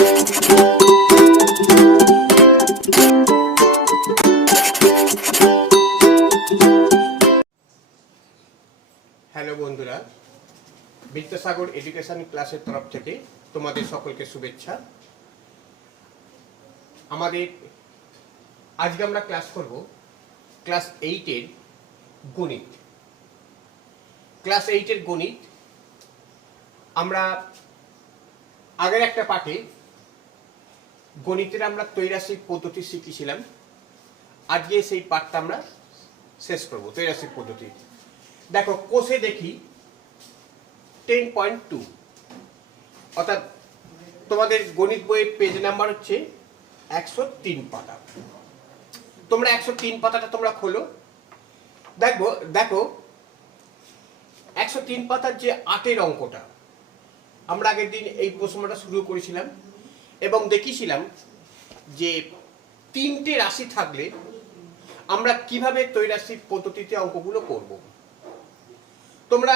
Hello বন্ধুরা, Vidyasagar education ক্লাসের তরফ থেকে তোমাদের সকলকে শুভেচ্ছা। আমাদের আজকে আমরা ক্লাস করব ক্লাস 8-এর গণিত। ক্লাস 8-এর গণিত আমরা আগের একটা পাঠে গণিতের আমরা ত্রৈরাশিক পদ্ধতি শিখেছিলাম। আজকে সেই পাঠটা আমরা শেষ করব, ত্রৈরাশিক পদ্ধতি। দেখো কোষে দেখি 10.2, অর্থাৎ তোমাদের গণিত বইয়ের পেজ নাম্বার হচ্ছে 103 পাতা। তোমরা 103 পাতাটা তোমরা খোলো, দেখো 103 পাতার যে 8-এর অঙ্কটা আমরা আগের দিন এই প্রশ্নটা শুরু করেছিলাম এবং দেখিয়েছিলাম যে 3টে রাশি থাকলে আমরা কিভাবে ত্রৈরাশিক পদ্ধতিতে অঙ্কগুলো করব। তোমরা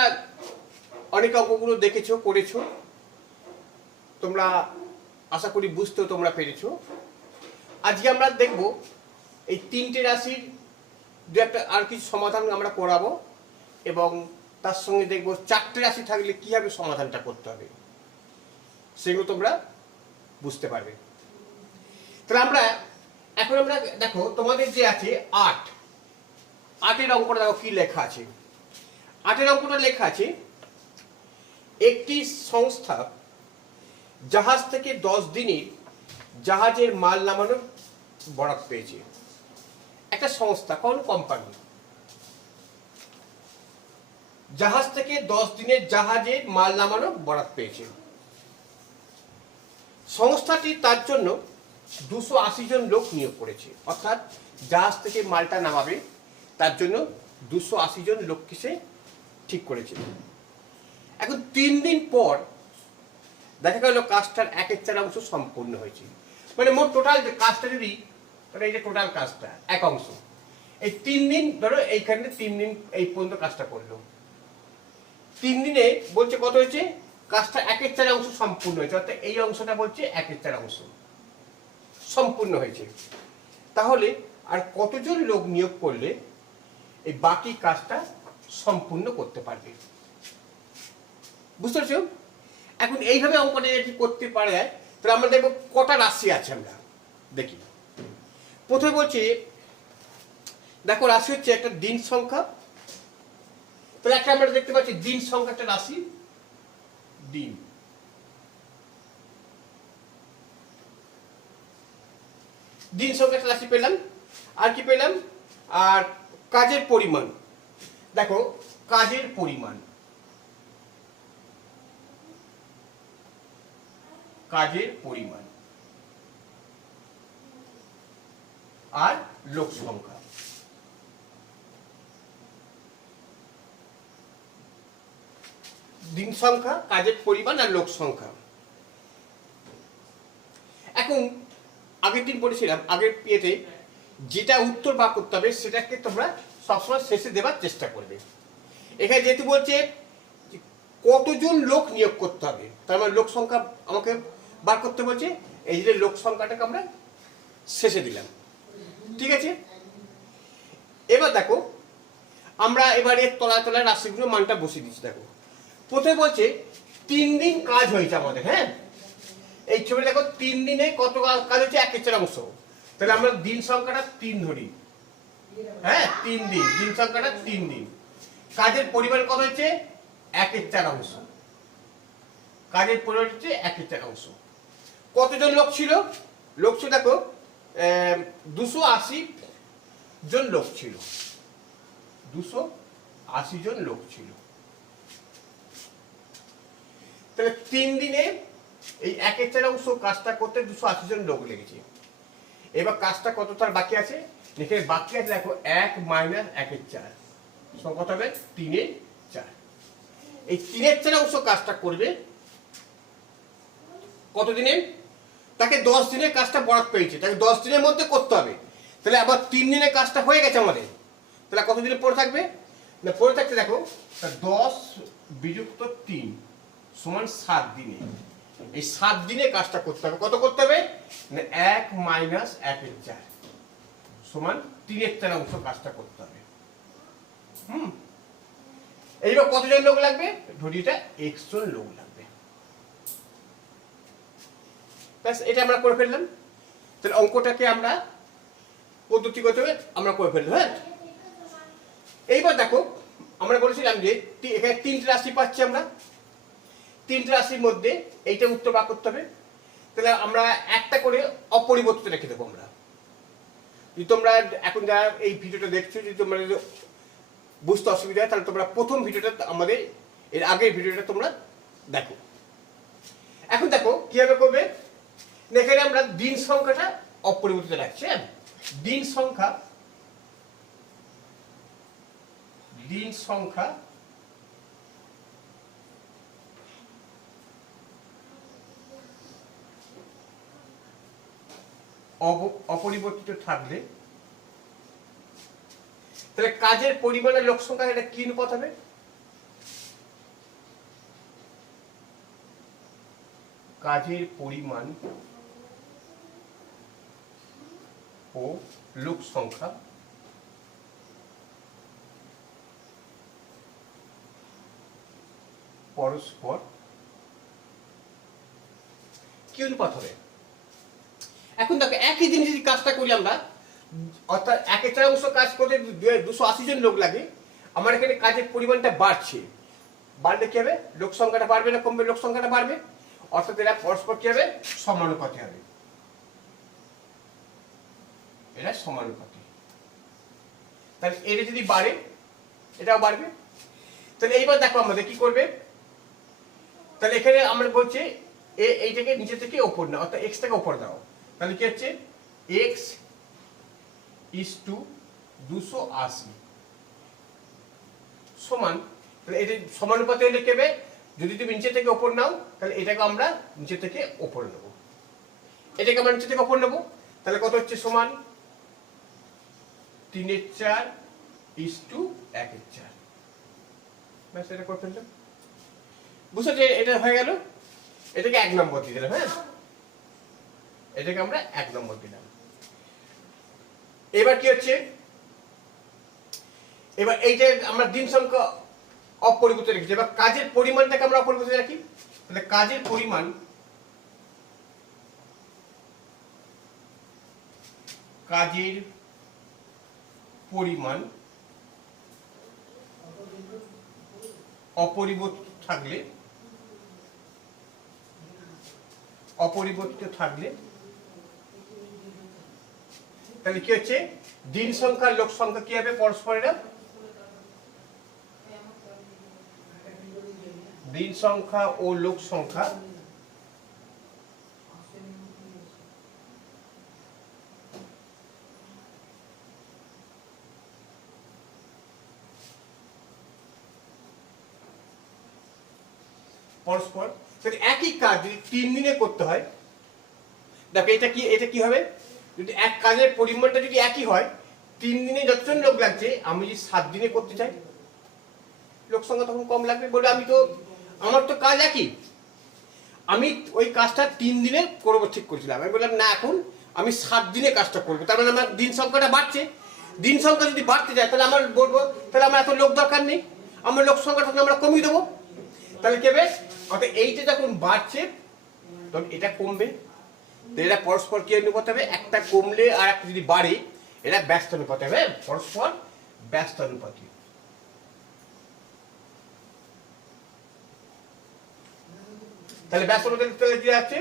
অনেক অঙ্কগুলো দেখেছো, করেছো, তোমরা আশা করি বুঝতেও তোমরা পেরেছো। আজকে আমরা দেখব এই 3টে রাশির দু একটা আর কিছু সমাধান আমরা করাবো এবং তার সঙ্গে দেখব 4টে রাশি থাকলে কীভাবে সমাধানটা করতে হবে, সেগুলো তোমরা বুঝতে পারবে। তাহলে এখন আমরা দেখো তোমাদের যে আছে 8-এর অঙ্কটা দেখো কি লেখা আছে। 8-এর অঙ্কটা লেখা আছে, একটি সংস্থা জাহাজ থেকে 10 দিনের জাহাজের মাল নামানোর বরাত পেয়েছে। একটা সংস্থা, কোন কোম্পানি, জাহাজ থেকে 10 দিনের জাহাজের মাল নামানোর বরাত পেয়েছে। সংস্থাটি তার জন্য 280 জন লোক নিয়োগ করেছে, অর্থাৎ জাহাজ থেকে মালটা নামাবে তার জন্য 280 জন লোককে সে ঠিক করেছে। এখন 3 দিন পর দেখা গেল কাজটার 1/4 অংশ সম্পূর্ণ হয়েছে। মানে মোট টোটাল কাজটা যদি এই যে টোটাল কাজটা 1 অংশ, এই 3 দিন ধরো এইখানে 3 দিন এই পর্যন্ত কাজটা করলো, 3 দিনে বলছে কত হয়েছে, কাজটা 1/4 অংশ সম্পূর্ণ হয়েছে, অর্থাৎ এই অংশটা বলছে 1/4 অংশ সম্পূর্ণ হয়েছে। তাহলে আর কতজন লোক নিয়োগ করলে এই বাকি কাজটা সম্পূর্ণ করতে পারবে, বুঝতে পারছো? এখন এইভাবে অঙ্কটা যদি করতে পারে তাহলে আমরা দেখবো কটা রাশি আছে। আমরা দেখি, প্রথমে বলছি দেখো রাশি হচ্ছে একটা দিন সংখ্যা। তাহলে একটা আমরা দেখতে পাচ্ছি দিন সংখ্যা, একটা রাশি দিন। দিন সংখ্যা একটা রাশি পেলাম। আর কি পেলাম, আর কাজের পরিমাণ। দেখো কাজের পরিমাণ, কাজের পরিমাণ আর লোক সংখ্যা। দিন সংখ্যা, কাজের পরিমাণ আর লোক সংখ্যা। এখন আগের দিন বলেছিলাম, আগের ইয়েতে যেটা উত্তর বার করতে হবে সেটাকে তোমরা সবসময় শেষে দেওয়ার চেষ্টা করবে। এখানে যেহেতু বলছে কতজন লোক নিয়োগ করতে হবে, তার মানে লোক সংখ্যা আমাকে বার করতে বলছে, এই যে লোক সংখ্যাটাকে আমরা শেষে দিলাম, ঠিক আছে। এবার দেখো আমরা এবারে তলায় তলায় রাশিগুলো মানটা বসিয়ে দিচ্ছি। দেখো প্রথমে বলছে 3 দিন কাজ হয়েছে আমাদের, হ্যাঁ এই ছবি দেখো 3 দিনে কত কাজ হচ্ছে, 1/4 অংশ। তাহলে আমরা দিন সংখ্যাটা 3 ধরি, হ্যাঁ 3 দিন, দিন সংখ্যাটা 3 দিন। কাজের পরিমাণ কত হচ্ছে, 1/4 অংশ। কাজের পরিমাণ হচ্ছে 1/4 অংশ। কতজন লোক ছিল, লোক ছিল দেখো 280 জন লোক ছিল, 280 জন লোক ছিল। তাহলে 3 দিনে এই 1/4 অংশ কাজটা করতে 280 জন লোক লেগেছে। এবার কাজটা কত তার বাকি আছে, এখানে বাকি আছে দেখো 1 - 1/4 কত হবে, 3/4। এই 3/4 অংশ কাজটা করবে কত দিনে, তাকে 10 দিনের কাজটা বরাদ পেয়েছে, তাকে 10 দিনের মধ্যে করতে হবে। তাহলে আবার 3 দিনের কাজটা হয়ে গেছে আমাদের, তাহলে কত দিনে পড়ে থাকবে না, পড়ে থাকতে দেখো 10 - 3 = 7 দিনে। এই 7 দিনে কাজটা করতে হবে। কত করতে হবে? 1 মাইনাস 1 এর 4 সমান 3/4 অংশ কাজটা করতে হবে। এইবার কতজন লোক লাগবে? ধরি এটা x জন লোক লাগবে। ব্যাস, এটা আমরা করে ফেললাম। তাহলে অঙ্কটাকে আমরা পদ্ধতিগতভাবে আমরা করে ফেললাম। হ্যাঁ, এইবার দেখো আমরা বলেছিলাম যে এখানে 3টে রাশি পাচ্ছি আমরা। 3টে রাশির মধ্যে এইটা উত্তর বার করতে হবে। তাহলে আমরা একটা করে অপরিবর্তিত রেখে দেবো আমরা। যদি তোমরা এখন যারা এই ভিডিওটা দেখছো, যদি তোমরা বুঝতে অসুবিধা হয় তাহলে তোমরা প্রথম ভিডিওটা আমাদের এর আগের ভিডিওটা তোমরা দেখো। এখন দেখো কিভাবে করবে। এখানে আমরা দিন সংখ্যাটা অপরিবর্তিত রাখছি। দিন সংখ্যা অপরিবর্তিত থাকলে তাহলে কাজের পরিমাণের লোক সংখ্যা এটা কি অনুপাত হবে? কাজের পরিমাণ ও লোক সংখ্যা পরস্পর কি অনুপাত হবে? এখন দেখো একই জিনিস যদি কাজটা করি আমরা, অর্থাৎ 1/4 অংশ কাজ করতে 280 জন লোক লাগে, আমার এখানে কাজের পরিমাণটা বাড়ছে। বাড়লে কি হবে? লোক সংখ্যাটা বাড়বে না কমবে? লোক সংখ্যাটা বাড়বে। অর্থাৎ এরা পরস্পর কি হবে? সমানুপাতি হবে। এরা সমানুপাতি। তাহলে এটা যদি বাড়ে এটাও বাড়বে। তাহলে এইবার দেখো আমাদের কি করবে। তাহলে এখানে আমরা বলছি এইটাকে নিচে থেকে ওপর নাও, অর্থাৎ x টাকে ওপর দাও। তাহলে কি হচ্ছে? x = 280 সমান, তাহলে এটা সমানুপাতে হলে কি হবে? যদি তুমি নিচে থেকে ওপর নাও তাহলে এটাকে আমরা নিচে থেকে ওপর নেব, এটাকে আমরা নিচে থেকে ওপর নেব। তাহলে কত হচ্ছে? সমান 3/4 = 1/4। ব্যাস, এটা করে ফেললাম। বুঝছো যে এটা হয়ে গেল। এটাকে 1 নম্বর দিয়ে দিলাম। হ্যাঁ, এটাকে আমরা 1 নম্বর দিলাম। এবার কি হচ্ছে? এবার এইটা আমরা দিন সংখ্যা অপরিবর্তিত রেখেছি। এবার কাজের পরিমাণটাকে আমরা অপরিবর্তিত রাখি। তাহলে কাজের পরিমাণ অপরিবর্তিত থাকলে তাহলে কি হচ্ছে? দিন সংখ্যা লোক সংখ্যা কি হবে? পরস্পরের দিন সংখ্যা ও লোক সংখ্যা পরস্পর। তাহলে একই কাজ যদি 3 দিনে করতে হয়, দেখো এটা কি হবে? যদি এক কাজের পরিমাণটা যদি একই হয়, 3 দিনে যতজন লোক লাগছে, আমি যদি 7 দিনে করতে চাই লোক সংখ্যা তখন কম লাগবে। বলে আমার তো কাজ একই, আমি ওই কাজটা 3 দিনে করবো ঠিক করেছিলাম। আমি বললাম না, এখন আমি 7 দিনে কাজটা করবো। তার মানে আমার দিন সংখ্যাটা বাড়ছে। দিন সংখ্যা যদি বাড়তে যায় তাহলে আমার বলবো তাহলে আমার এত লোক দরকার নেই, আমার লোক সংখ্যাটা আমরা কমিয়ে দেবো। তাহলে কি হবে? অর্থাৎ এইটা যখন বাড়ছে তখন এটা কমবে। এরা পরস্পর কি অনুপাত হবে? একটা কমলে আর একটা যদি বাড়ে এরা ব্যস্ত অনুপাত হবে। পরস্পর ব্যস্ত অনুপাতি। তাহলে ব্যস্ত অনুপাত কি আছে?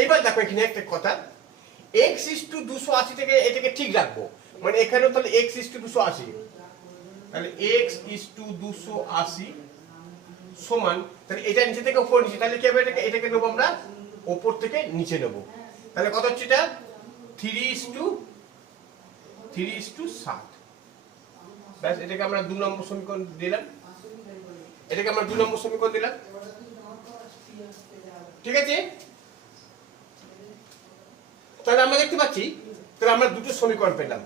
এইবার দেখো এখানে একটা কথা, x = 280 থেকে এটাকে ঠিক রাখবো। মানে এখানেও তাহলে x = 280, তাহলে x = 280 সমান, তাহলে এটা নিচে থেকে উপর নিচে, তাহলে কি হবে? এটাকে নেবো আমরা উপর থেকে নিচে নেবো। তাহলে কত হচ্ছে? এটা 3:7। ব্যাস, এটাকে আমরা 2 নম্বর সমীকরণ দিলাম। ঠিক আছে? তাহলে আমরা দেখতে পাচ্ছি, তাহলে আমরা দুটো সমীকরণ পেলাম।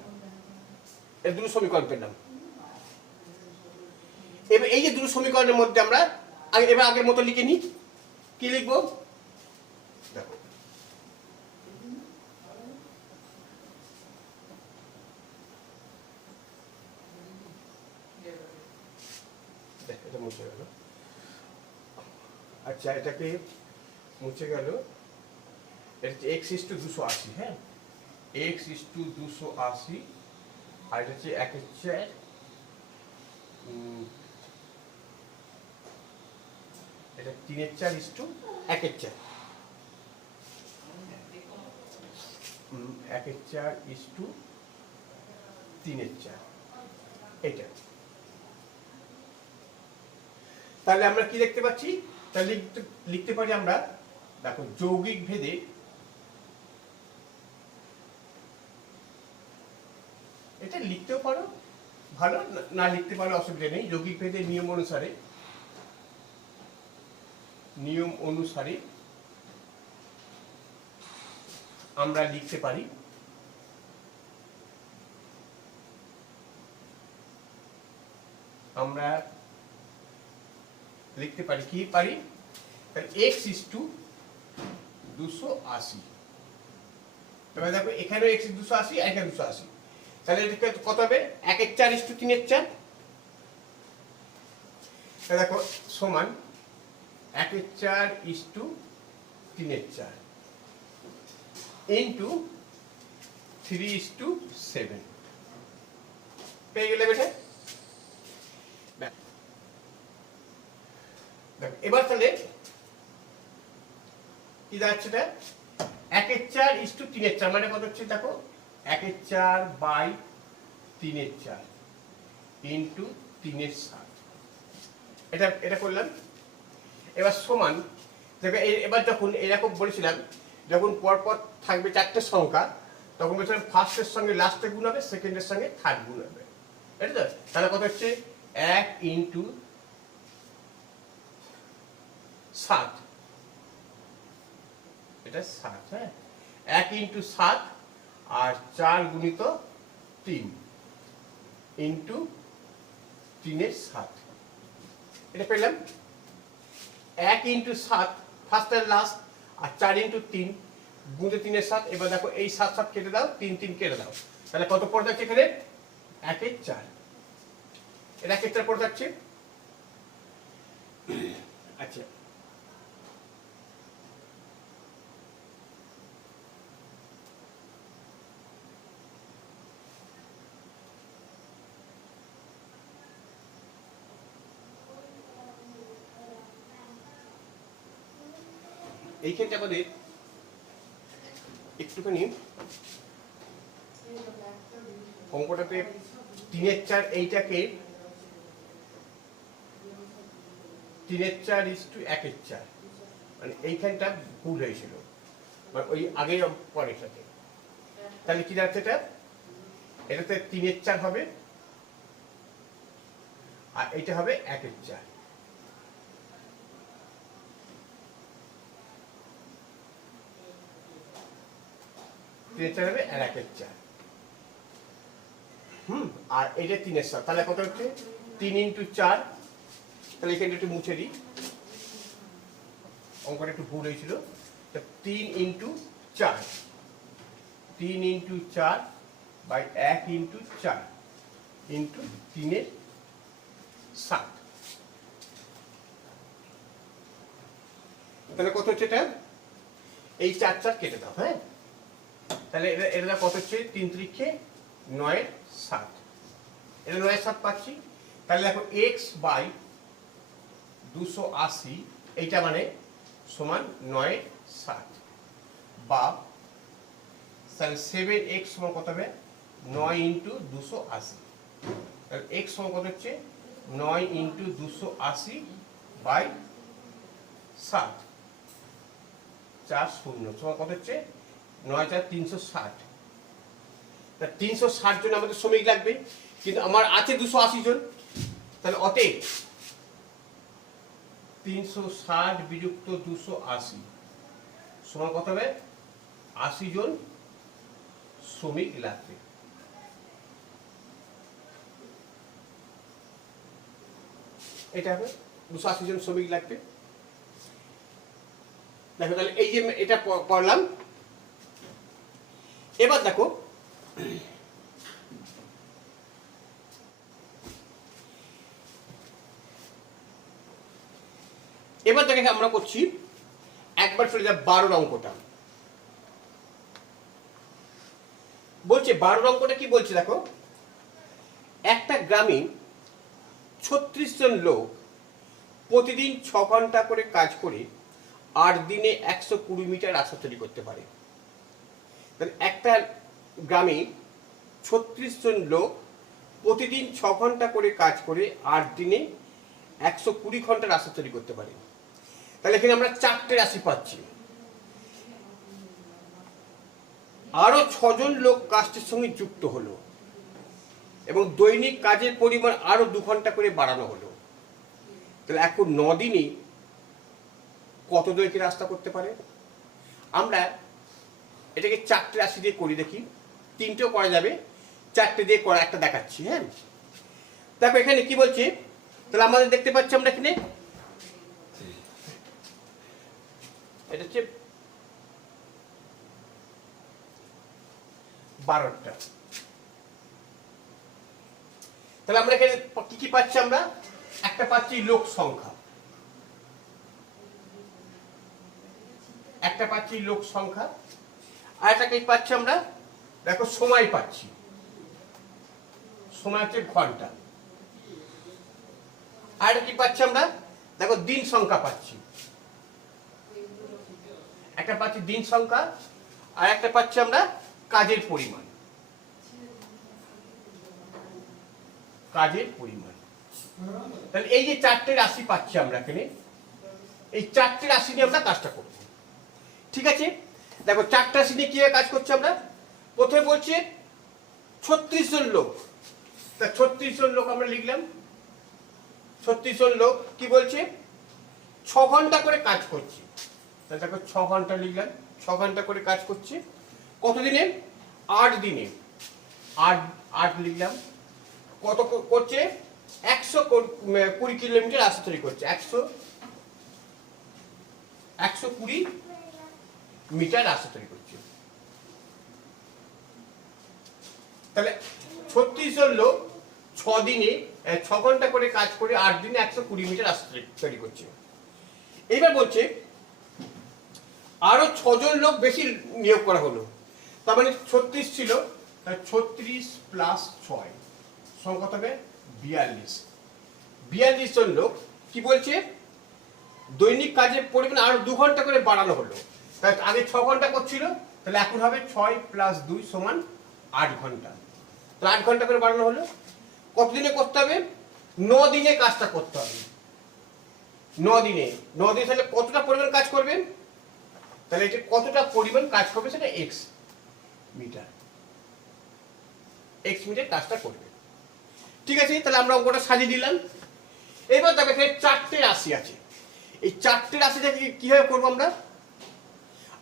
এবার এই যে দুটো সমীকরণের মধ্যে আমরা এবার আগের মতো লিখে নিই। কি লিখবো? মুছে গেল। আচ্ছা, এটাকে মুছে গেল। এটা হচ্ছে x/280, হ্যাঁ, x/280, আর এটা হচ্ছে 1/4, এটা 3/4/1/4, 1/4/3/4, এটা। তাহলে আমরা কি দেখতে পাচ্ছি? তাহলে লিখতে পারি আমরা, দেখো, যৌগিক ভেদে এটা লিখতেও পারো, ভালো, না লিখতে পারো অসুবিধা নেই। যৌগিক ভেদের নিয়ম অনুসারে আমরা লিখতে পারি কি পারি? x/280। এবার দেখো, এখানে x/280, এখানে 280, তাহলে এটা কত হবে? 1/4/3/4। দেখো সমান 1/4/3/4 ইন্টু 3/7 পেয়ে গেলে বেটা। এবার তাহলে কি দাঁড়াচ্ছে? 1/4/3/4 মানে কত হচ্ছে? দেখো, 1/4/3/4 ইন্টু 3/7, এটা করলাম। এবার সমান, দেখো এবার যখন এরকম বলেছিলাম, যখন পরপর থাকবে 4টে সংখ্যা, তখন বলছিলাম ফার্স্টের সঙ্গে লাস্টে গুণ হবে, সেকেন্ডের সঙ্গে থার্ড গুণ হবে, এটা তো। তাহলে কত হচ্ছে? 1 × 7, এটা 7, হ্যাঁ, 1 × 7 আর 4 × 3 ইন্টু 3/7, এটা পেলাম। 1 × 7 ফার্স্ট আর লাস্ট, আর 4 × 3 গুণে 3/7। এবার দেখো, এই 7 7 কেটে দাও, 3 3 কেটে দাও, তাহলে কত পড়ে যাচ্ছে এখানে? 1/4, এটা 1/4 পড়ে যাচ্ছে। আচ্ছা, এইখানটা আমাদের একটুখানি অঙ্কটাতে 3/4, এইটাকে 3/4/1/4, মানে এইখানটা ভুল হয়েছিল, মানে ওই আগের পরের সাথে। তাহলে কি দাঁড়াচ্ছে? এটাতে 3/4 হবে, আর এইটা হবে 1/4। হবে আর 1/4, আর এইটা 3/7, তাহলে কত হচ্ছে? 3 × 4, তাহলে এখানে একটু মুছে দিই, অঙ্কটা একটু ভুল হয়েছিল। 3 × 4, 3 × 4 বাই 1 × 4 ইন্টু 3/7, তাহলে কত হচ্ছে? এটা এই 4 4 কেটে দাও, হ্যাঁ, তাহলে এটা কত হচ্ছে? 3 3 9/7, এটা 9/7 পাচ্ছি। তাহলে দেখো, x/280 এইটা মানে সমান 9/7, বা তাহলে 7x সমান কত হবে? 9 × 280, তাহলে x সমান কত হচ্ছে? 9 × 280/7, 4 0 সমান কত হচ্ছে? 9 4 360। তা 360 জন আমাদের শ্রমিক লাগবে, কিন্তু আমার আছে 280 জন, তাহলে অতএব 360 বিযুক্ত 280 সমান কত হবে? 80 জন শ্রমিক লাগবে। এটা হবে 280 জন শ্রমিক লাগবে। দেখো, তাহলে এই যে এটা পড়লাম। এবার দেখো, এবার দেখে আমরা করছি, একবার চলে যা 12 অঙ্কটা। বলছে 12 অঙ্কটা কি বলছে দেখো, একটা গ্রামে 36 জন লোক প্রতিদিন 6 ঘন্টা করে কাজ করে 8 দিনে 120 মিটার রাস্তা তৈরি করতে পারে। তাহলে একটা গ্রামে 36 জন লোক প্রতিদিন 6 ঘন্টা করে কাজ করে 8 দিনে 120 ঘন্টা রাস্তা তৈরি করতে পারে। তাহলে এখানে আমরা 4টে রাশি পাচ্ছি। আরো 6 জন লোক কাজটির সঙ্গে যুক্ত হলো এবং দৈনিক কাজের পরিমাণ আরো 2 ঘন্টা করে বাড়ানো হলো। তাহলে এখন 9 দিনে কত দৈর্ঘ্যের রাস্তা করতে পারে? আমরা এটাকে 4টে রাশি দিয়ে করি দেখি, 3টেও করা যাবে, 4টে দিয়ে করা একটা দেখাচ্ছি। হ্যাঁ, দেখো এখানে কি বলছে, তাহলে আমাদের দেখতে পাচ্ছি আমরা এখানে এটা হচ্ছে 12টা। তাহলে আমরা এখানে কি কি পাচ্ছি? আমরা একটা পাচ্ছি লোক সংখ্যা, একটা পাচ্ছি লোক সংখ্যা, আর একটা কি পাচ্ছি আমরা দেখো সময় পাচ্ছি, সময় হচ্ছে ঘন্টা। আর একটা কি পাচ্ছি আমরা দেখো দিন সংখ্যা পাচ্ছি, একটা পাচ্ছি দিন সংখ্যা, আর একটা পাচ্ছি আমরা কাজের পরিমাণ, কাজের পরিমাণ। তাহলে এই যে 4টে রাশি পাচ্ছি আমরা এখানে, এই 4টে রাশি নিয়ে আমরা কাজটা করব। ঠিক আছে, দেখো 4টে রাশি নিয়ে কিভাবে কাজ করছি আমরা। প্রথমে বলছে 36 জন লোক, তা 36 জন লোক আমরা লিখলাম। 36 জন লোক কি বলছে 6 ঘন্টা করে কাজ করছে, তাহলে দেখো 6 ঘন্টা লিখলাম, 6 ঘন্টা করে কাজ করছে কতদিনে? 8 দিনে। 8 লিখলাম। কত করছে? 120 কিলোমিটার রাস্তা তৈরি করছে, 120 মিটার রাস্তা তৈরি করছে। তাহলে 36 জন লোক 6 দিনে 6 ঘন্টা করে কাজ করে 8 দিনে 120 মিটার রাস্তা তৈরি করছে। এবার বলছে আরো 6 জন লোক বেশি নিয়োগ করা হলো, তার মানে 36 ছিল, 36 প্লাস 6 সংখ্যা কত হবে? 42। 42 জন লোক কি বলছে দৈনিক কাজের পরিমাণ আরো 2 ঘন্টা করে বাড়ানো হলো। তাহলে আগে 6 ঘন্টা করছিল, তাহলে এখন হবে 6 প্লাস 2 সমান 8 ঘন্টা। তাহলে 8 ঘন্টা করে বাড়ানো হলো। কতদিনে করতে হবে? 9 দিনে কাজটা করতে হবে। 9 দিনে, 9 দিনে তাহলে কতটা পরিমাণ কাজ করবেন? তাহলে এটা কতটা পরিমাণ কাজ করবে সেটা x মিটার, x মিটার কাজটা করবে। ঠিক আছে, তাহলে আমরা অঙ্কটা সাজিয়ে দিলাম। এবার দেখো এখানে 4টে রাশি আছে, এই 4টে রাশিটাকে কিভাবে করবো আমরা?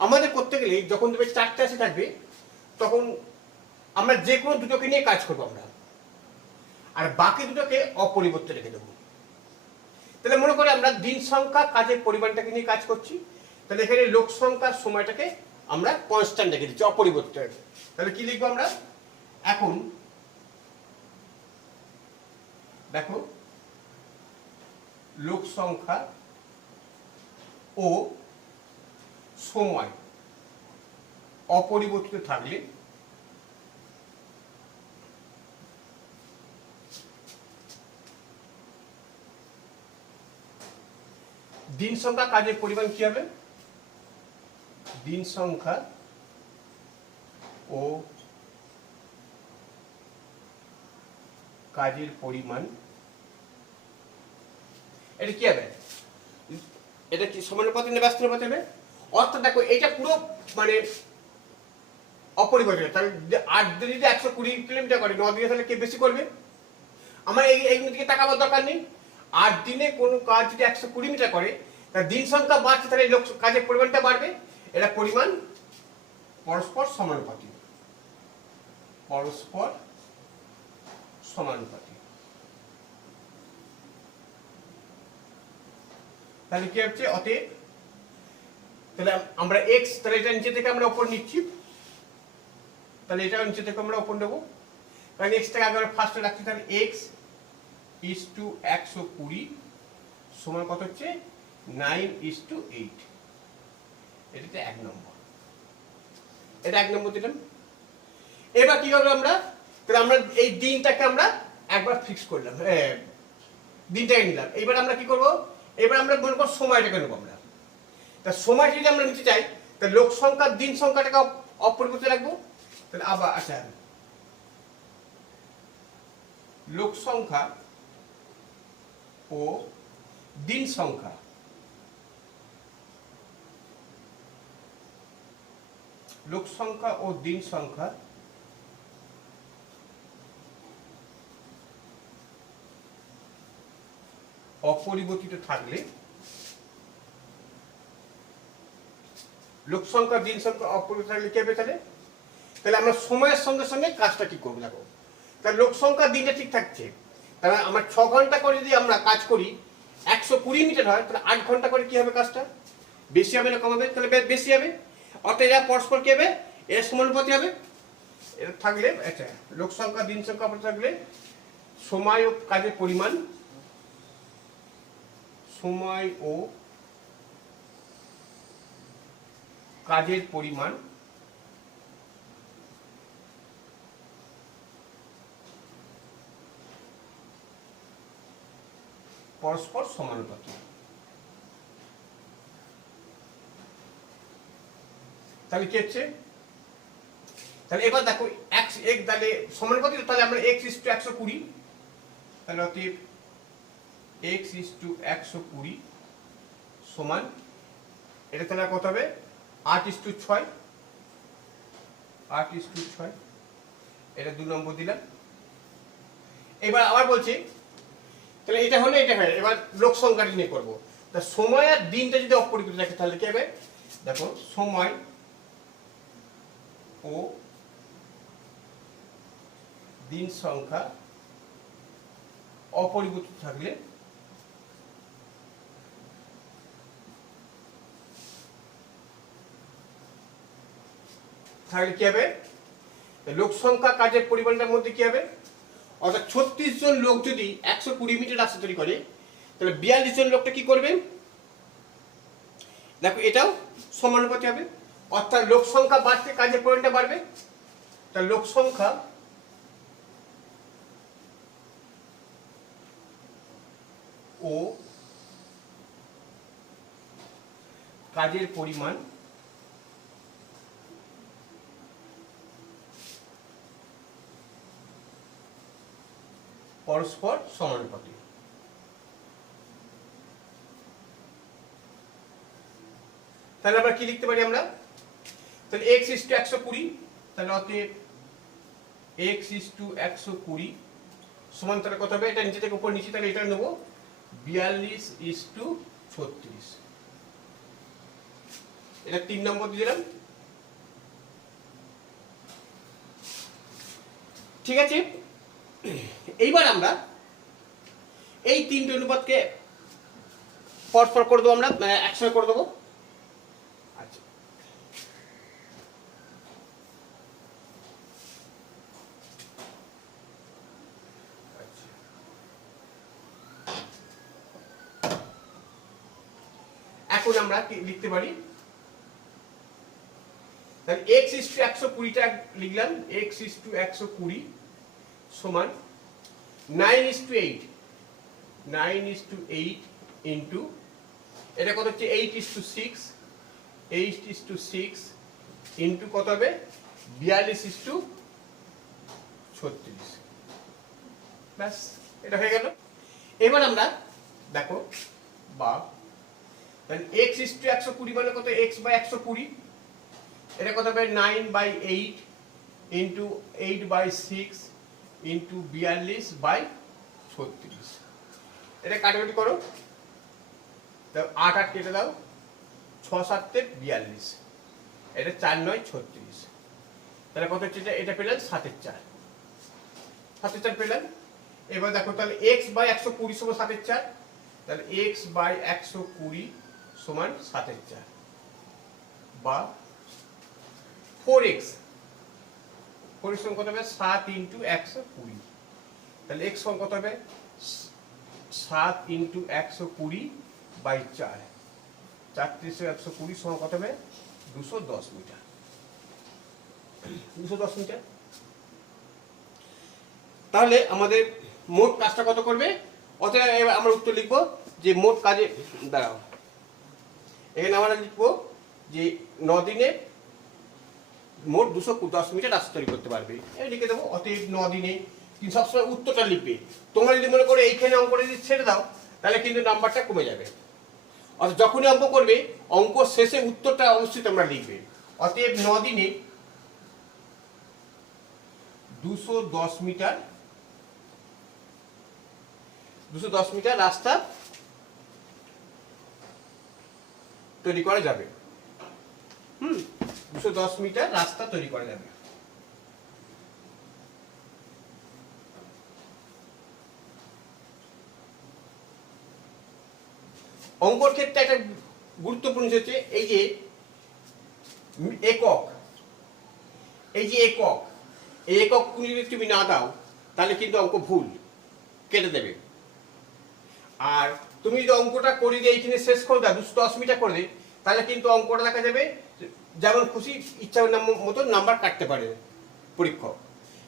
আমাদের করতে গেলে যখন দেখবে 4টে রাশি থাকবে তখন আমরা যে কোনো দুটোকে নিয়ে কাজ করবো আমরা, আর বাকি দুটোকে অপরিবর্তিত রেখে দেবো। তাহলে মনে করি আমরা দিন সংখ্যা কাজের পরিমাণটাকে নিয়ে কাজ করছি, তাহলে এখানে লোক সংখ্যার সময়টাকে আমরা কনস্ট্যান্ট রেখে দিচ্ছি, অপরিবর্তিত রেখে। তাহলে কি লিখবো আমরা? এখন দেখো লোক সংখ্যা ও সময় অপরিবর্তিত থাকলে দিন সংখ্যা কাজের পরিমাণ কি হবে? দিন সংখ্যা ও কাজের পরিমাণ এটা কি হবে? এটা কি সমানুপাতিক না ব্যস্তানুপাতিক হবে? অর্থাৎ দেখো এটা পুরো মানে অপরিবর্তিত। তাহলে 8 দিনে যদি 120 কিলোমিটার করে, 9 দিনে তাহলে কে বেশি করবে? আমার এইগুলো দিকে তাকাবার দরকার নেই। 8 দিনে কোনো কাজ যদি 120 মিটার করে, তার দিন সংখ্যা বাড়ছে, তাহলে লোক কাজের পরিমাণটা বাড়বে। এটা পরিমাণ পরস্পর সমানুপাতিক, পরস্পর সমানুপাতিক। তাহলে কি হচ্ছে? অতএব তাহলে আমরা x, তাহলে এটা নিচে থেকে আমরা উপর নিচ্ছি, তাহলে এটা নিচে থেকে আমরা উপর নেব। কারণ x টাকে আগে ফার্স্টে রাখছি, তাহলে x is to 120 সমান কত হচ্ছে? 9:8। এটা 1 নম্বর, এটা 1 নম্বর দিলাম। এবার কি করবো আমরা, তাহলে আমরা এই দিনটাকে আমরা একবার ফিক্স করলাম, দিনটাকে নিলাম। এবার আমরা কি করব, এবার আমরা মনে করব সময়টাকে নেবো আমরা। তা সময় যদি আমরা নিতে চাই, তাহলে লোক সংখ্যা দিন সংখ্যাটাকে অপরিবর্তিত রাখবো। তাহলে আবার আচ্ছা, লোক সংখ্যা ও দিন সংখ্যা লোক সংখ্যা ও দিন সংখ্যা অপরিবর্তিত থাকলে, লোক সংখ্যা দিন সংখ্যা অপরিবর্তিত থাকলে কি হবে তাহলে, তাহলে আমরা সময়ের সঙ্গে সঙ্গে কাজটা কি করবো দেখো। তাহলে লোক সংখ্যা দিনটা ঠিক থাকছে, তাহলে আমার 6 ঘন্টা করে যদি আমরা কাজ করি 120 মিটার হয়, তাহলে 8 ঘন্টা করে কি হবে কাজটা, বেশি হবে না কম হবে, তাহলে বেশি হবে। অর্থাৎ এরা পরস্পর কি হবে, এর সমানুপাতি হবে। এটা থাকলে আচ্ছা, লোক সংখ্যা দিন সংখ্যা থাকলে সময় ও কাজের পরিমাণ, সময় ও কাজের পরিমাণ পরস্পর সমানুপাতি। তাহলে কি হচ্ছে, তাহলে এবার দেখো x তাহলে সমানুপাতি, তাহলে আমরা x:120, তাহলে অতএব x:120 সমান, এটা তাহলে কত হবে 8:6, 8:6, এটা 2 নম্বর দিলাম। এবার আবার বলছি, তাহলে এটা হলো এটা হয়। এবার লোক সংখ্যাটা নিয়ে করবো। তা সময় আর দিনটা যদি অপরিবর্তিত থাকে তাহলে কি হবে, দেখো সময় ও দিন সংখ্যা অপরিবর্তিত থাকলে কি হবে, লোক সংখ্যা কাজের পরিমাণটার মধ্যে কি হবে, অর্থাৎ 36 জন লোক যদি 120 মিটার রাস্তা তৈরি করে, তাহলে 42 জন লোকটা কি করবে, দেখো এটাও সমানুপাতি হবে। অর্থাৎ লোক সংখ্যা বাড়তে কাজের পরিমাণটা বাড়বে। তাহলে লোক সংখ্যা ও কাজের পরিমাণ পরস্পর সমানুপাতি। তাহলে আমরা কি লিখতে পারি আমরা, তাহলে x:120, তাহলে অতএব x:120 সমান, তাহলে কত হবে, এটা নিচে থেকে উপর নিচে, তাহলে এটা নেব 42:36, এটা 3 নম্বর দিয়ে দিলাম। ঠিক আছে, এইবার আমরা এই 3টে অনুপাতকে পরস্পর করে দেবো, আমরা একসঙ্গে করে দেবো। আচ্ছা, এখন আমরা কি লিখতে পারি, তাহলে x:120টা লিখলাম, x:120 সমান 9:8, 9:8 ইন্টু, এটা কত হচ্ছে 8:6, 8:6 ইন্টু কত হবে 42:36, ব্যাস এটা হয়ে গেল। এবার আমরা দেখো বা তাহলে x:120 মানে কত, x/120, এটা কত হবে 9/8 ইন্টু 8/6 ইন্টু 42/36, এটা কাটাকুটি করো, 8 8 কেটে দাও, 6 7 42, এটা 4 9 36, তাহলে কত হচ্ছে, এটা পেলাম 7/4, 7/4 পেলাম। এবার দেখো তাহলে x/120 সমান 7/4, তাহলে x/120 সমান 7/4 বা 4x, পরিশ্রম কত হবে 7 ইন্টু 120, তাহলে x সমান কত হবে 7 ইন্টু 120/4, 4 × 120 সমান কত হবে 210 মিটার। 210 মিটার। তাহলে আমাদের মোট কাজটা কত করবে? অতএব এবার আমরা উত্তর লিখব যে মোট কাজে দাঁড়াও, এখানে আমরা লিখব যে 9 দিনে মোট 210 মিটার রাস্তা তৈরি করতে পারবে। লিখে দেবো অতএব 9 দিনে। কিন্তু সবসময় উত্তরটা লিখবে। তোমরা যদি মনে করো এইখানে অঙ্কটা যদি ছেড়ে দাও তাহলে কিন্তু নাম্বারটা কমে যাবে। অর্থাৎ যখনই অঙ্ক করবে অঙ্ক শেষে উত্তরটা অবশ্যই তোমরা লিখবে। অতএব 9 দিনে 210 মিটার 210 মিটার রাস্তা তৈরি করা যাবে। 210 মিটার রাস্তা তৈরি করা যাবে। অঙ্কর ক্ষেত্রে একটা গুরুত্বপূর্ণ হচ্ছে এই যে একক, এই যে একক, এই একক যদি তুমি না দাও তাহলে কিন্তু অঙ্ক ভুল, কেটে দেবে। আর তুমি যদি অঙ্কটা করে দিয়ে এইখানে শেষ করে দাও 210 মিটার করে দিই তাহলে কিন্তু অঙ্কটা দেখা যাবে যেমন খুশি ইচ্ছা মতো নাম্বার কাটতে পারে পরীক্ষক।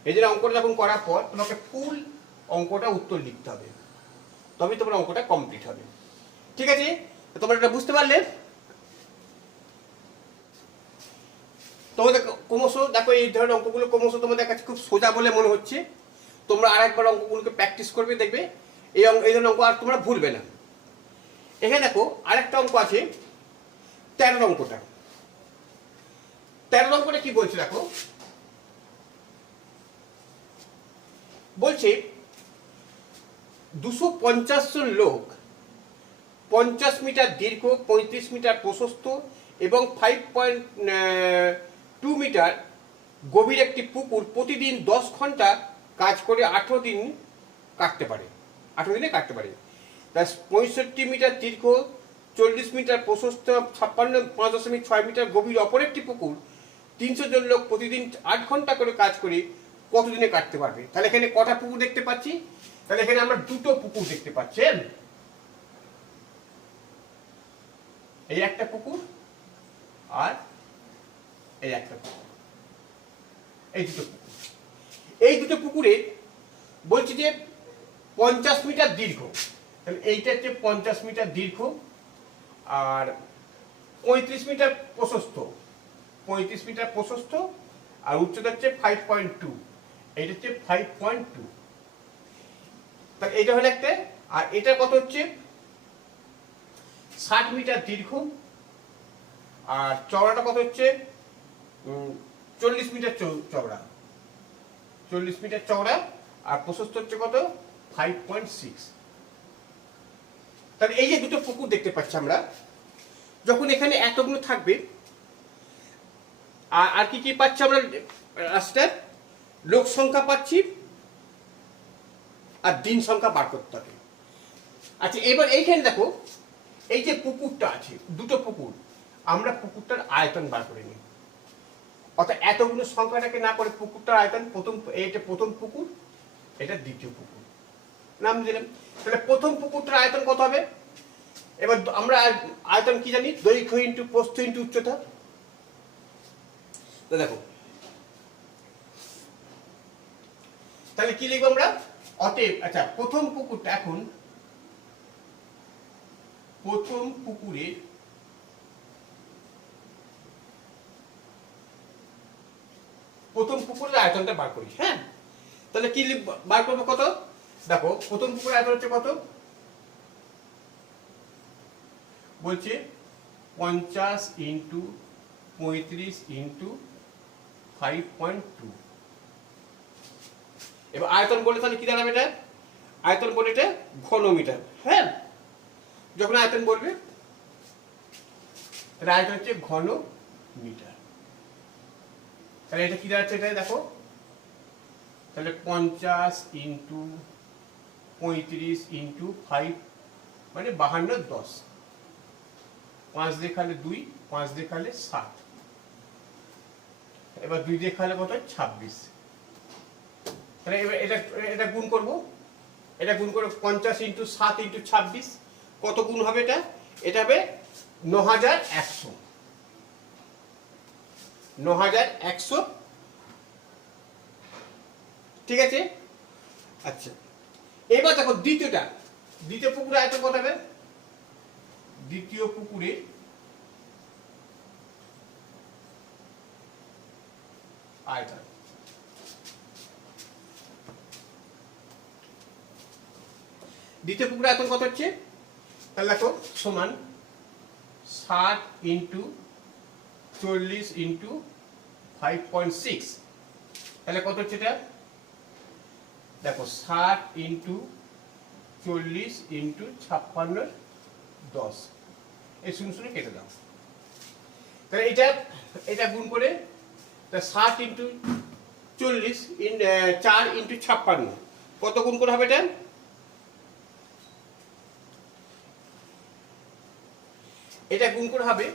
এই জন্য অঙ্কটা যখন করার পর তোমাকে ফুল অঙ্কটা উত্তর লিখতে হবে, তবেই তোমার অঙ্কটা কমপ্লিট হবে। ঠিক আছে, তোমরা এটা বুঝতে পারলে? তোমাদের ক্রমশ দেখো এই ধরনের অঙ্কগুলো ক্রমশ তোমাদের কাছে খুব সোজা বলে মনে হচ্ছে। তোমরা আরেকবার অঙ্কগুলোকে প্র্যাকটিস করবে, দেখবে এই ধরনের অঙ্ক আর তোমরা ভুলবে না। এখানে দেখো আরেকটা অঙ্ক আছে 13 অঙ্কটা। 13 অঙ্কটা কি বলছে দেখো, বলছে 250 জন লোক 50 মিটার দীর্ঘ, 35 মিটার প্রশস্ত এবং 5.2 মিটার গভীর একটি পুকুর প্রতিদিন 10 ঘন্টা কাজ করে 18 দিন কাটতে পারে, 18 দিনে কাটতে পারে। 65 মিটার দীর্ঘ, 40 মিটার প্রশস্ত, 5.6 মিটার গভীর অপর একটি পুকুর 300 জন লোক প্রতিদিন 8 ঘন্টা করে কাজ করে কতদিনে কাটতে পারবে? তাহলে এখানে কটা পুকুর দেখতে পাচ্ছি? তাহলে এখানে আমরা দুটো পুকুর দেখতে পাচ্ছেন। এই একটা পুকুর আর এই একটা পুকুর, এই দুটো পুকুর। এই দুটো পুকুরে বলছি যে 50 মিটার দীর্ঘ, তাহলে এইটা হচ্ছে 50 মিটার দীর্ঘ আর 35 মিটার প্রশস্ত, 35 মিটার প্রশস্ত আর উচ্চতা হচ্ছে 5.2, এইটা হচ্ছে 5.2। তাহলে এটা হলো একটা। আর এটা কত হচ্ছে 60 মিটার দীর্ঘ আর চওড়াটা কত হচ্ছে 40 মিটার চওড়া, 40 মিটার চওড়া আর প্রশস্ত হচ্ছে কত 5.6। তাহলে এই যে দুটো পুকুর দেখতে পাচ্ছি আমরা, যখন এখানে এতগুলো থাকবে আর কি কি পাচ্ছি আমরা রাস্তার লোক সংখ্যা পাচ্ছি আর দিন সংখ্যা বার করতে হবে। আচ্ছা এবার এইখানে দেখো এই যে পুকুরটা আছে, দুটো পুকুর, আমরা পুকুরটার আয়তন বার করে নিই। অর্থাৎ এতগুলো সংখ্যাটাকে না করে পুকুরটার আয়তন, এইটা প্রথম পুকুর, এটা দ্বিতীয় পুকুর, নাম দিলাম। তাহলে প্রথম পুকুরটার আয়তন কত হবে? এবার আমরা আয়তন কি জানি, দৈর্ঘ্য ইন্টু প্রস্থ ইন্টু উচ্চতা। তো দেখো তাহলে কি লিখবো আমরা? অতএব আচ্ছা প্রথম পুকুরটা, এখন প্রথম পুকুরের আয়তনটা বার করি। হ্যাঁ, তাহলে কি বার করবো কত? দেখো প্রথম পুকুরের আয়তন হচ্ছে কত, বলছে 50 ইন্টু 35 ইন্টু 5.2। এবার আয়তন বলে তাহলে কি দাঁড়াবে? এটা আয়তন বলে এটা ঘনমিটার। হ্যাঁ, যখন আয়তন বলবে তাহলে আয়তন হচ্ছে ঘন মিটার। তাহলে এটা কি দাঁড়াচ্ছে? এটা দেখো তাহলে 50 ইন্টু 35 ইন্টু 5 মানে 52 10, 5 দেখালে 2, 5 দেখালে 7, এবার 2 দেখালে কত 26। তাহলে এবার এটা গুণ করব, এটা গুণ করে 50 ইন্টু 7 ইন্টু 26 কত গুণ হবে? এটা হবে 9100 9100 ঠিক আছে। আচ্ছা এবার দেখো দ্বিতীয় পুকুরে আয়তন কত হবে? দ্বিতীয় পুকুরে আয়তন কত হচ্ছে? তাহলে দেখো সমান 60 ইন্টু 40 ইন্টু 5.6, তাহলে কত হচ্ছে এটা? দেখো 60 ইন্টু 40 ইন্টু 56 10, এই 0 কেটে দাও। তাহলে এটা গুণ করে 60 ইন্টু 40 4 ইন্টু 56 কত গুণ করে হবে এটা? এটা গুণ করে হবে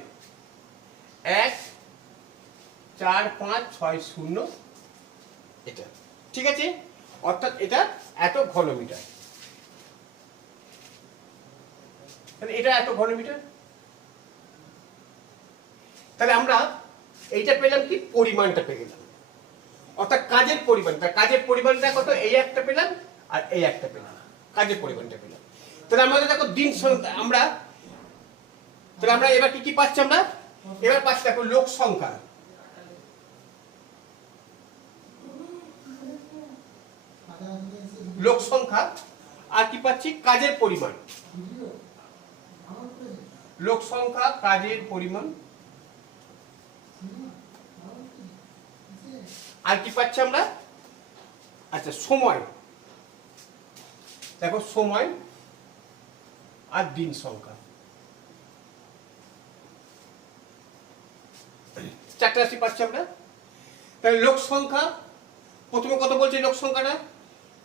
1 4 5 6 0, এটা ঠিক আছে। অর্থাৎ এটা এত ঘনমিটার, তাহলে এটা এত ঘনমিটার। তাহলে আমরা এইটা পেলাম কি? পরিমাণটা পেয়ে গেলাম, অর্থাৎ কাজের পরিমাণটা। কাজের পরিমাণটা কত? এই একটা পেলাম আর এই একটা পেলাম, কাজের পরিমাণটা পেলাম। তাহলে আমাদের দেখো তাহলে আমরা এবার কি পাচ্ছি? আমরা এবার পাচ্ছি দেখো লোক সংখ্যা, আর কি পাচ্ছি? কাজের পরিমাণ। লোক সংখ্যা, কাজের পরিমাণ, আর কি পাচ্ছি আমরা? আচ্ছা সময়, দেখো সময় আর দিন সংখ্যা, চারটা রাশি পাচ্ছি আমরা। তাহলে লোক সংখ্যা প্রথমে কত বলছে? লোক সংখ্যাটা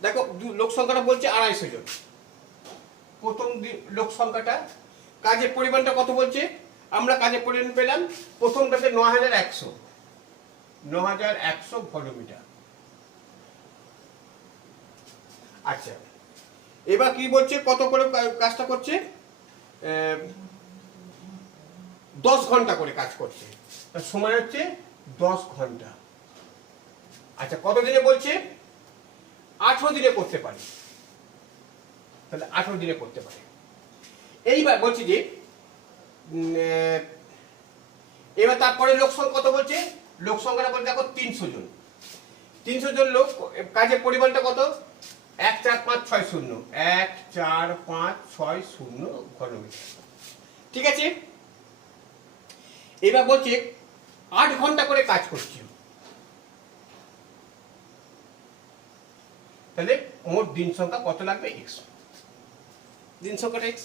দেখো, লোক সংখ্যাটা বলছে 250 জন, প্রথম লোক সংখ্যাটা। কাজের পরিমাণটা কত বলছে? আমরা কাজের পরিমাণ পেলাম প্রথমটাতে 9100 ঘনমিটার। আচ্ছা এবার কি বলছে? কত করে কাজটা করছে? 10 ঘন্টা করে কাজ করছে, সময় হচ্ছে 10 ঘন্টা। আচ্ছা কত দিনে বলছে? 18 দিনে করতে পারে, তাহলে 18 দিনে করতে পারে। এইবার বলছি যে এবার তারপরে লোক সংখ্যা কত বলছে? লোক সংখ্যাটা বলছে দেখো 300 জন। 300 জন লোক, কাজের পরিমাণটা কত? 1 4 5 6 0, 1 4 5 6 0 ঘনমিটার, ঠিক আছে। এবার বলছে 8 ঘন্টা করে কাজ করছে, তাহলে মোট দিন সংখ্যা কত লাগবে? x, দিন সংখ্যাটা x।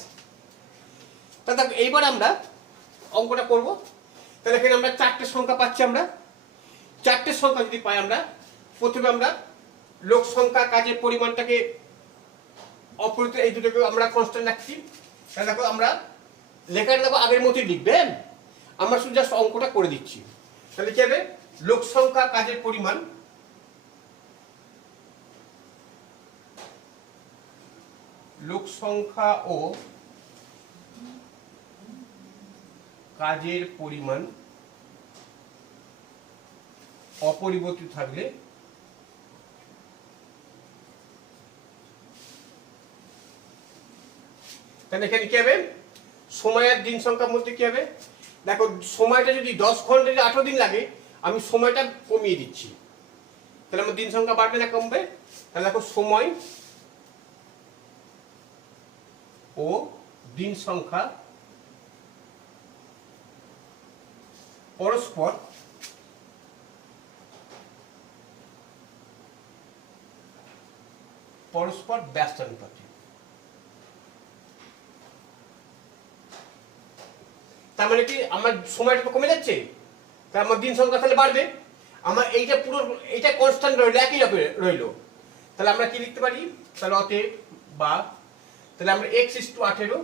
তাহলে এইবার আমরা অঙ্কটা করব। তাহলে এখানে আমরা 4টে সংখ্যা পাচ্ছি। আমরা 4টে সংখ্যা যদি পাই, আমরা প্রথমে আমরা লোক সংখ্যা, কাজের পরিমাণটাকে অপরিত, এই দুটোকে আমরা কনস্ট্যান্ট রাখছি। তাহলে দেখো আমরা লেখাটা দেখো আগের মতোই লিখবেন, আমরা শুধু জাস্ট অঙ্কটা করে দিচ্ছি। তাহলে কি হবে? লোক সংখ্যা, কাজের পরিমাণ, লোক সংখ্যা ও কাজের পরিমাণ অপরিবর্তিত থাকলে তাহলে এখানে কি হবে? সময় আর দিন সংখ্যার মধ্যে কি হবে? দেখো সময়টা যদি 10 ঘন্টা, যদি 18 দিন লাগে, আমি সময়টা কমিয়ে দিচ্ছি, তাহলে আমার দিন সংখ্যা বাড়বে না কমবে? তাহলে দেখো সময় ও দিন সংখ্যা পরস্পর ব্যস্তানুপাতিক। তার মানে কি আমার সময়টা তো কমে যাচ্ছে, তাই আমার দিন সংখ্যা তাহলে বাড়বে। আমার এইটা পুরো এইটা কনস্ট্যান্ট রইল, একই রইল। তাহলে আমরা কি লিখতে পারি? তাহলে অতএব বা তাহলে আমরা x:18,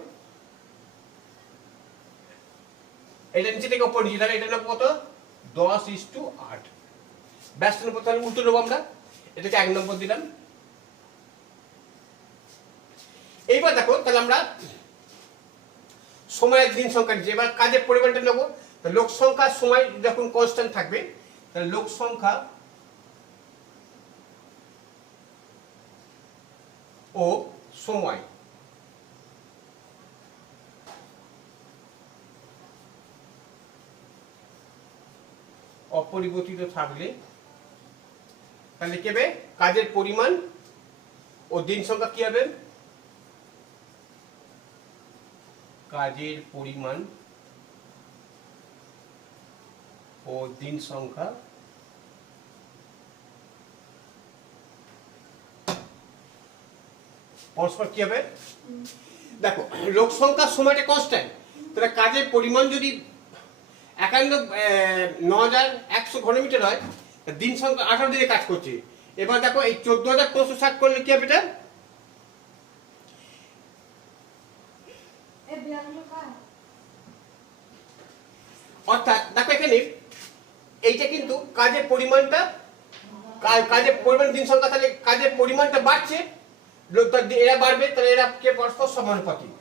এটা নিচে থেকে উপর নিচে, তাহলে এটা নেবো কত? 10:8। ব্যস্তানুপাত তাহলে উল্টো নেবো আমরা, এটাকে 1 নম্বর দিলাম। এইবার দেখো তাহলে আমরা সময়ের দিন সংখ্যা নিচ্ছে। এবার কাজের পরিমাণটা নেব। লোক সংখ্যা সময় যখন কনস্ট্যান্ট থাকবে তাহলে লোক সংখ্যা ও সময় অপরিবর্তিত থাকলে তাহলে কি হবে, কাজের পরিমাণ ও দিন সংখ্যা কি হবে, কাজের পরিমাণ ও দিন সংখ্যা পরস্পর কি হবে। দেখো লোক সংখ্যার সময়টা কনস্ট্যান্ট, তাহলে কাজের পরিমাণ যদি 9100 ঘনমিটার হয়, দিন সংখ্যা 18 দিনে কাজ করছে। এবার দেখো এই 14560 করলে কি হবে, এটা অর্থাৎ দেখো এখানে এইটা কিন্তু কাজের পরিমাণটা, কাজের পরিমাণ দিন সংখ্যা, তাহলে কাজের পরিমাণটা বাড়ছে, এরা বাড়বে, তাহলে এরা কে পরস্পর সমানুপাতিক।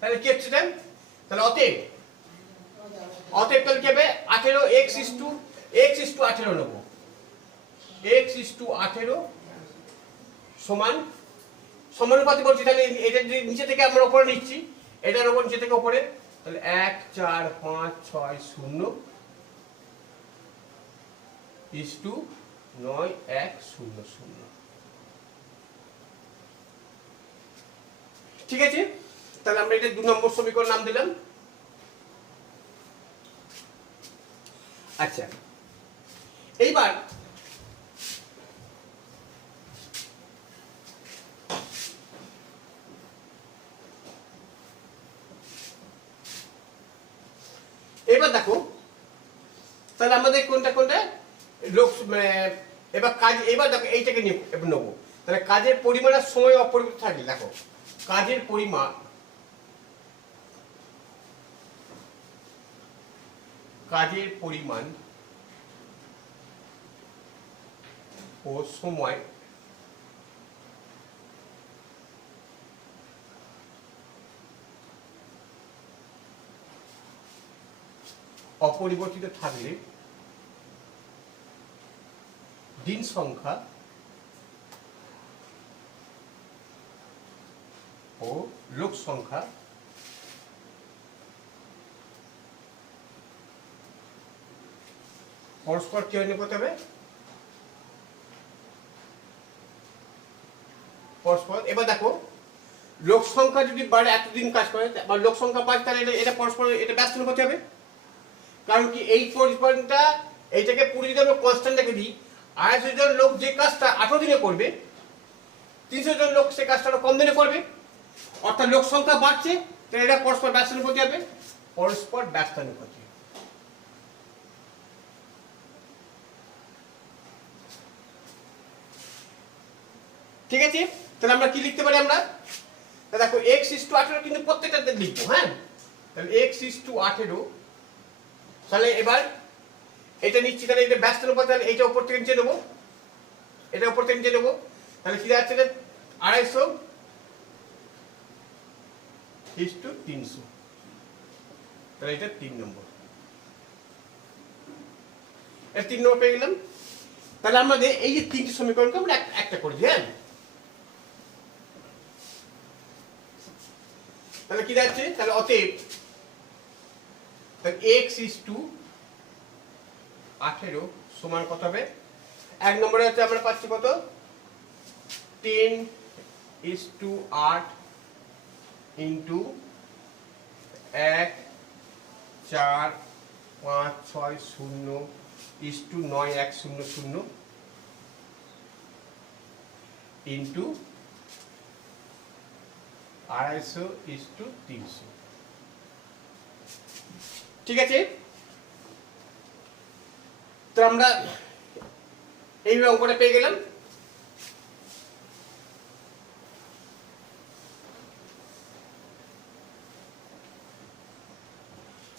তাহলে কি হচ্ছে, তাহলে অতএব তাহলে কি হবে 18 x:18 নেব, x:18 সমান সমানুপাতিক বলছি। তাহলে এটা যদি নিচে থেকে আমরা উপরে নিচ্ছি, এটার উপর নিচে থেকে উপরে, তাহলে 1 4 5 6 0 9 1 0 0। ঠিক আছে, তাহলে আমরা এটা 2 নম্বর সমীকরণ নাম দিলাম। আচ্ছা, এইবার দেখো তাহলে আমাদের কোনটা লোক, এবার কাজ, এবার দেখো এইটাকে নেবো। তাহলে কাজের পরিমাণ আর সময় অপরিবর্তিত থাকলে, দেখো কাজের পরিমাণ ও সময় অপরিবর্তিত থাকলে দিন সংখ্যা ও লোক সংখ্যা পরস্পর কি অনুপাত হবে, পরস্পর। এবার দেখো লোক সংখ্যা যদি বাড়ে, এতদিন কাজ করে, বা লোক সংখ্যা বাড়ে, তাহলে এটা পরস্পর, এটা ব্যস্ত অনুপাত হবে। কারণ কি এই পরিমাণটা, এইটাকে পুরো যদি আমরা কনস্ট্যান্ট রেখে দিই, 250 জন লোক যে কাজটা 18 দিনে করবে, 300 জন লোক সে কাজটা কম দিনে করবে, অর্থাৎ লোক সংখ্যা বাড়ছে, তাহলে এটা পরস্পর ব্যস্তানুপাতি হবে, পরস্পর ব্যস্তানুপাতি। ঠিক আছে, তাহলে আমরা কি লিখতে পারি, আমরা দেখো x:18 কিন্তু প্রত্যেকটাতে লিখবো। হ্যাঁ, তাহলে x:18, তাহলে এবার এটা নিচ্ছি, তাহলে এটা ব্যস্তানুপাত, তাহলে এইটা উপর থেকে নিচে নেবো, এটা উপর থেকে নিচে নেবো, তাহলে কি যাচ্ছে, 250:300, তাহলে এটা 3 নম্বর, এটা 3 নম্বর পেয়ে গেলাম। তাহলে আমাদের এই যে 3টি সমীকরণকে আমরা একটা করেছি। হ্যাঁ, তাহলে কি যাচ্ছে, তাহলে অতএব x:18 সমান কত হবে, 1 নম্বরে হচ্ছে আমরা পাচ্ছি কত, 10:8 ইন্টু 1 4 5 6 0 9 1 0 0 ইন্টু 250:300। ঠিক আছে, তো আমরা এইভাবে অঙ্কটা পেয়ে গেলাম।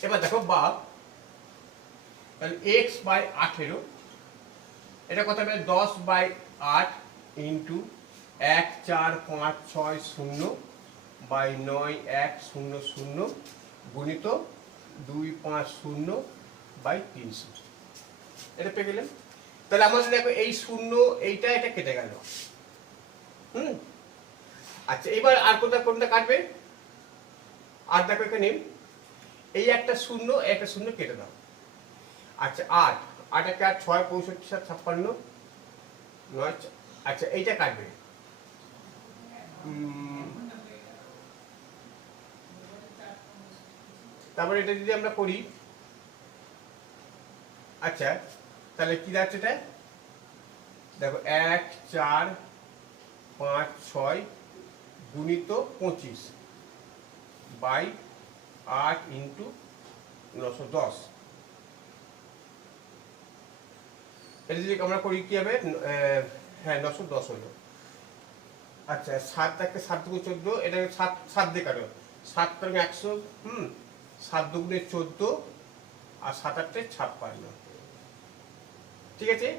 এবার দেখো বা, তাহলে x/18, এটা কত হবে, 10/8 ইন্টু 14560 বাই 9100 গুণিত 250 বাই 300। এটা পেয়ে গেলেন। তাহলে আমাদের দেখো এই শূন্য এইটা এটা কেটে গেল। আচ্ছা, এবার আর কোনটা কাটবে? আর দেখো এখানে এই একটা শূন্য কেটে দাও। আচ্ছা, 8 একে 8 6 65 7 56 9। আচ্ছা, এইটা কাটবে। তারপরে এটা যদি আমরা করি, আচ্ছা তাহলে কি দাঁড়াচ্ছে এটা? দেখো 1 4 5 6 গুণিত 25 বাই 8 ইন্টু 910। এটা যদি আমরা করি কি হবে? হ্যাঁ, 910 হলো। আচ্ছা, 7 থেকে 7 দুগুণ 14, এটা 7 দিয়ে কাটো, 7 থেকে 100, 7 দুগুণে 14 আর 7 8 56। ঠিক আছে।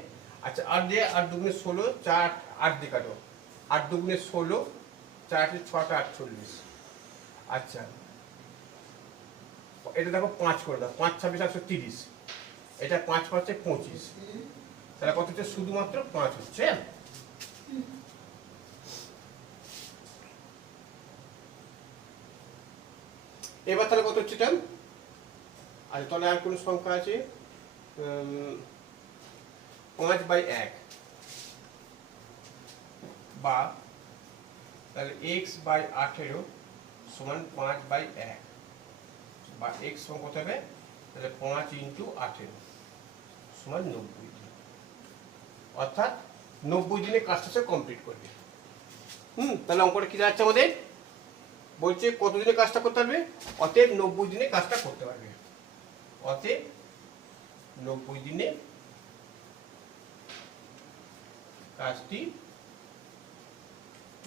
আচ্ছা, 8 দুগুণে 16, 4 8 দিয়ে কাটো, 8 দুগুণে 16, 4 8 6 48। আচ্ছা, এটা দেখো 5 করে দাও, 5 26 130, এটা 5 5 25, তাহলে কত হচ্ছে? শুধুমাত্র 5 হচ্ছে। এবার তাহলে কত হচ্ছে এটা? আচ্ছা, তাহলে আর কোনো সংখ্যা আছে? 5/1 বা তাহলে x/18 সমান 5/1 বা x সমান কত হবে? তাহলে 5 ইন্টু 18 সমান 90 দিন। অর্থাৎ 90 দিনে কাজটা সে কমপ্লিট করবে। তাহলে অঙ্কটা কি দাঁড়াচ্ছে আমাদের? বলছে কত দিনে কাজটা করতে পারবে? অতএব 90 দিনে কাজটা করতে পারবে। অতএব 90 দিনে কাজটি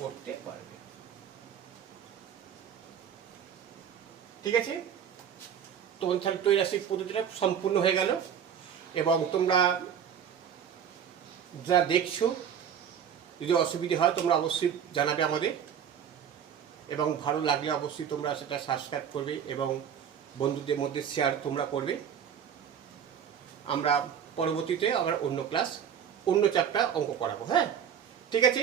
করতে পারবে। ঠিক আছে। তোমার তাহলে ত্রৈরাশিক পদ্ধতিটা সম্পূর্ণ হয়ে গেল। এবং তোমরা যা দেখছো, যদি অসুবিধে হয় তোমরা অবশ্যই জানাবে আমাদের, এবং ভালো লাগলে অবশ্যই তোমরা সেটা সাবস্ক্রাইব করবে এবং বন্ধুদের মধ্যে শেয়ার তোমরা করবে। আমরা পরবর্তীতে আবার অন্য ক্লাস, অন্য চ্যাপ্টার অঙ্ক করাবো। হ্যাঁ, ঠিক আছে।